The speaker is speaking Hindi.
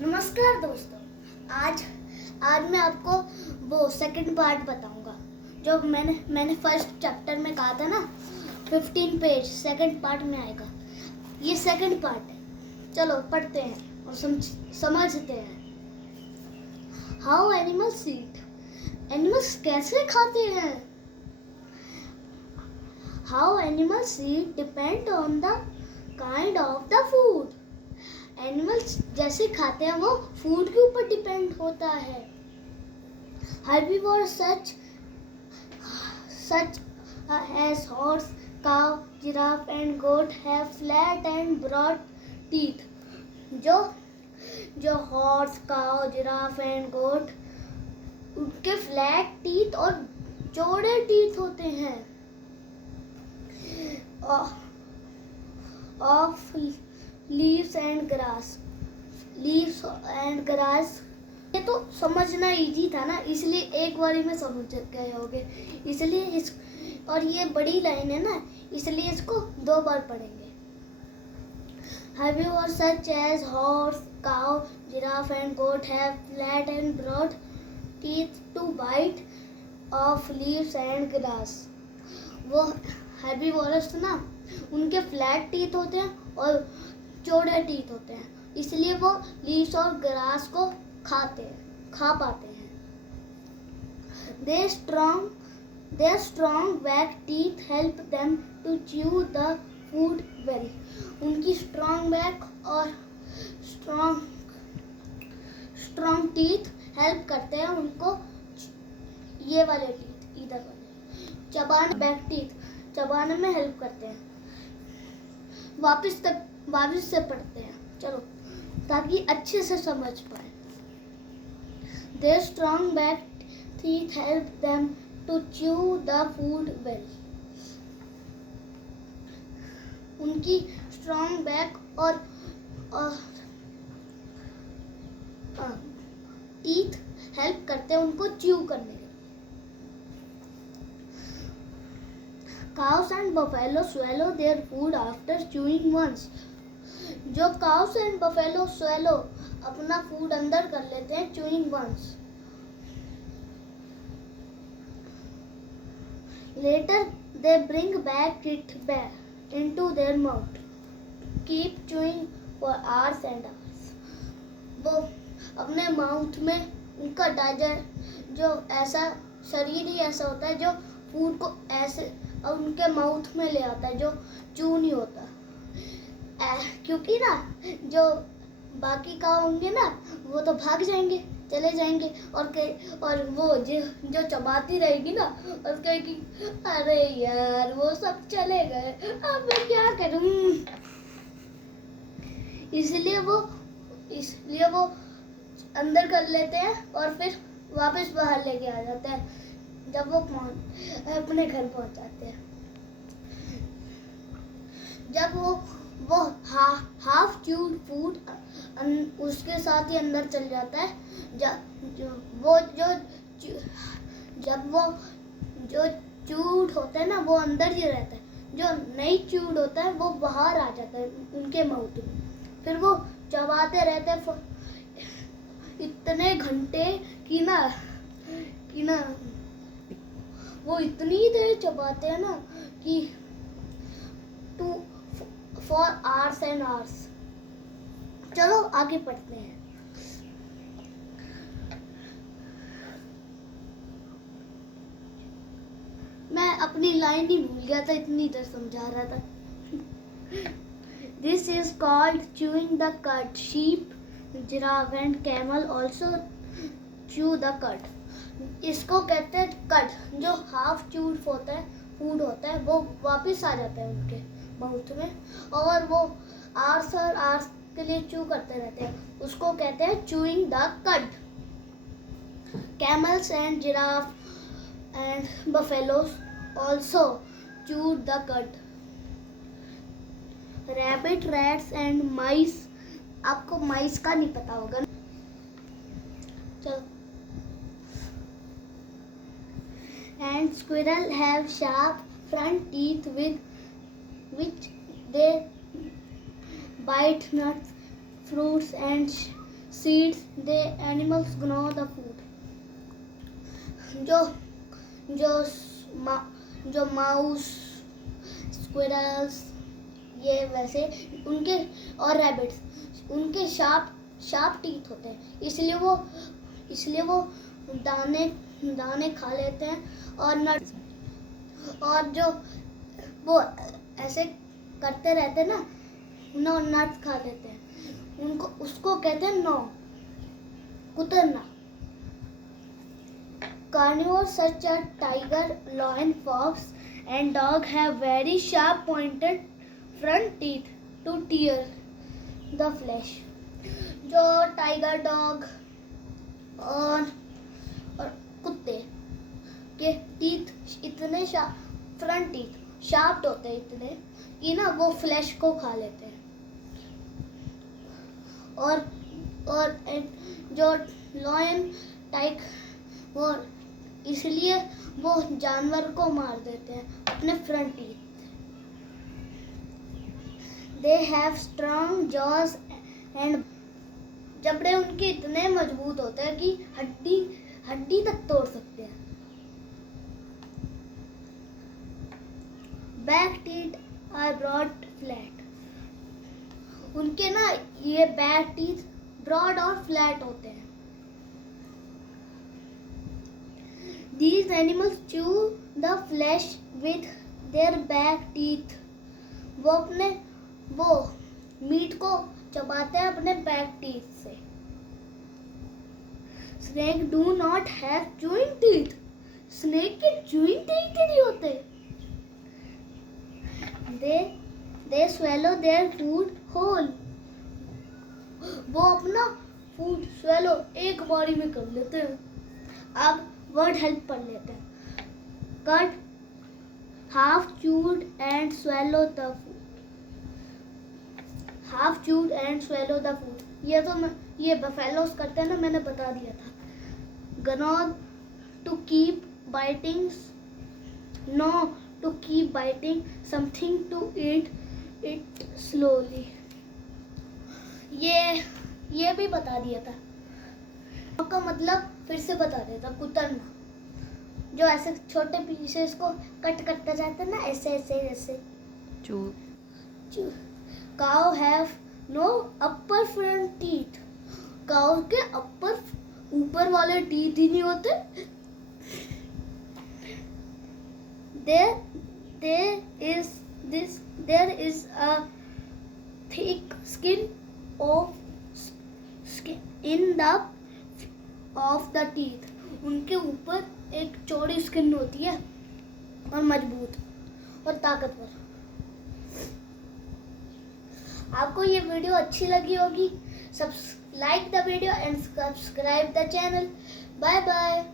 नमस्कार दोस्तों। आज आज मैं आपको वो सेकंड पार्ट बताऊंगा जो मैंने फर्स्ट चैप्टर में कहा था ना। 15 पेज सेकंड पार्ट में आएगा। ये सेकंड पार्ट है। चलो पढ़ते हैं और समझते हैं। How animals eat. एनिमल्स कैसे खाते हैं? How animals eat depend on the kind of the food. Animals जैसे खाते हैं वो फूड के ऊपर डिपेंड होता है। Herbivores such as horse, cow, giraffe and goat have flat and broad teeth. जो हॉर्स, काउ, जिराफ एंड गोट उनके फ्लैट टीथ और चौड़े टीथ होते हैं। Of leaves and grass. ये तो समझना इजी था ना, इसलिए एक बारी में समझ गए होगे। इसलिए और ये बड़ी लाइन है ना, इसलिए इसको 2 बार पढ़ेंगे। Herbivores such as horse, cow, giraffe and goat have flat and broad teeth to bite off leaves and grass. वो herbivores ना, उनके फ्लैट टीथ होते हैं और चौड़े टीथ होते हैं, इसलिए वो लीव्स और ग्रास को खा पाते हैं। Their strong back teeth help them to chew the food well. उनकी स्ट्रॉन्ग बैक और स्ट्रॉन्ग टीथ हेल्प करते हैं उनको, ये वाले टीथ इधर वाले बैक टीथ चबाने में हेल्प करते हैं। वापस से पढ़ते हैं चलो, ताकि अच्छे से समझ पाए। Their strong back teeth help them to chew the food well. उनकी स्ट्रॉन्ग बैक और टीथ हेल्प करते हैं उनको च्यू करने में। Cows and buffalo swallow their food after chewing once. जो काउस एंड बफेलो swallow अपना फूड अंदर कर लेते हैं chewing once. Later they bring back it back into their mouth. Keep chewing for hours and hours. वो अपने माउथ में उनका डाइजेस्ट जो ऐसा शरीर ही ऐसा होता है जो फूड को ऐसे और उनके माउथ में ले आता है, जो चू नहीं होता। क्योंकि ना जो बाकी काऊ होंगे ना, वो तो भाग जाएंगे, चले जाएंगे और वो जो चबाती रहेगी ना और कहेगी अरे यार वो सब चले गए, अब मैं क्या करूं। इसलिए वो अंदर कर लेते हैं और फिर वापस बाहर लेके आ जाते हैं जब वो अपने घर पहुंच जाते हैं। जब वो हाफ च्यूड फूड उसके साथ ही अंदर चल जाता है। जब वो च्यूड होता है ना, वो अंदर ही रहता है। जो नहीं च्यूड होता है वो बाहर आ जाता है उनके माउथ में। फिर वो चबाते रहते हैं इतने घंटे कि ना वो इतनी देर चबाते हैं ना कि for hours and hours. चलो आगे पढ़ते हैं। मैं अपनी लाइन ही भूल गया था, इतनी देर समझा रहा था। This is called chewing the cud. Sheep, giraffe and camel also chew the cud. इसको कहते हैं कड। जो हाफ च्यूड होता है फूड होता है वो वापस आ जाता है उनके माउथ में और वो आर्स और आर्स के लिए चू करते रहते हैं, उसको कहते हैं chewing the cud. Camels and giraffe and buffaloes also chew the cud. Rabbit, rats and mice, आपको माइस का नहीं पता होगा। चलो। And squirrel have sharp front teeth with which they bite nuts, fruits and seeds the animals grow the food. जो जो जो माउस, स्क्विरल्स, ये वैसे उनके और रैबिट्स, उनके शार्प टीथ होते हैं, इसलिए वो दाने खा लेते हैं और नट्स, और जो वो ऐसे करते रहते हैं ना, नट्स खा लेते हैं, उसको कहते हैं नौ, कुतरना. Carnivores such as tiger, lion, fox, and dog have very sharp pointed front teeth to tear the flesh. जो टाइगर, डॉग और कुत्ते के टीथ इतने फ्रंट टीथ शार्प होते हैं इतने कि ना वो फ्लैश को खा लेते हैं. और जो लॉयन, टाइगर, वो इसलिए वो जानवर को मार देते हैं अपने front teeth. They have strong jaws and जबड़े उनके इतने मजबूत होते हैं कि हड्डी तक तोड़ सकते हैं. Back teeth are broad flat. उनके ना ये बैक टीथ ब्रॉड और फ्लैट होते हैं. These animals chew the flesh with their back teeth. वो मीट को चबाते हैं अपने बैक टीथ से. Snake do not have chewing teeth. Snake के chewing teeth नहीं होते. They swallow their food whole. वो अपना फूड swallow एक बारी में कर लेते हैं. अब वर्ड हेल्प पढ़ लेते हैं. Cut, half chewed and swallow the food. Half chewed and swallow the food, ये बफेलोस करते हैं ना, मैंने बता दिया था. Gnaw, to keep biting, gnaw, to keep biting, something to eat it slowly. ये भी बता दिया था. का मतलब फिर से बता देता, कुतरना. जो ऐसे छोटे पीसेस को कट करता जाता है ना, ऐसे. Cow have no upper front teeth. Cow के ऊपर वाले टीथ ही नहीं होते. There is a thick skin of the teeth. उनके ऊपर एक चौड़ी स्किन होती है और मजबूत और ताकतवर. आपको ये वीडियो अच्छी लगी होगी. Like the video and subscribe the channel. Bye bye.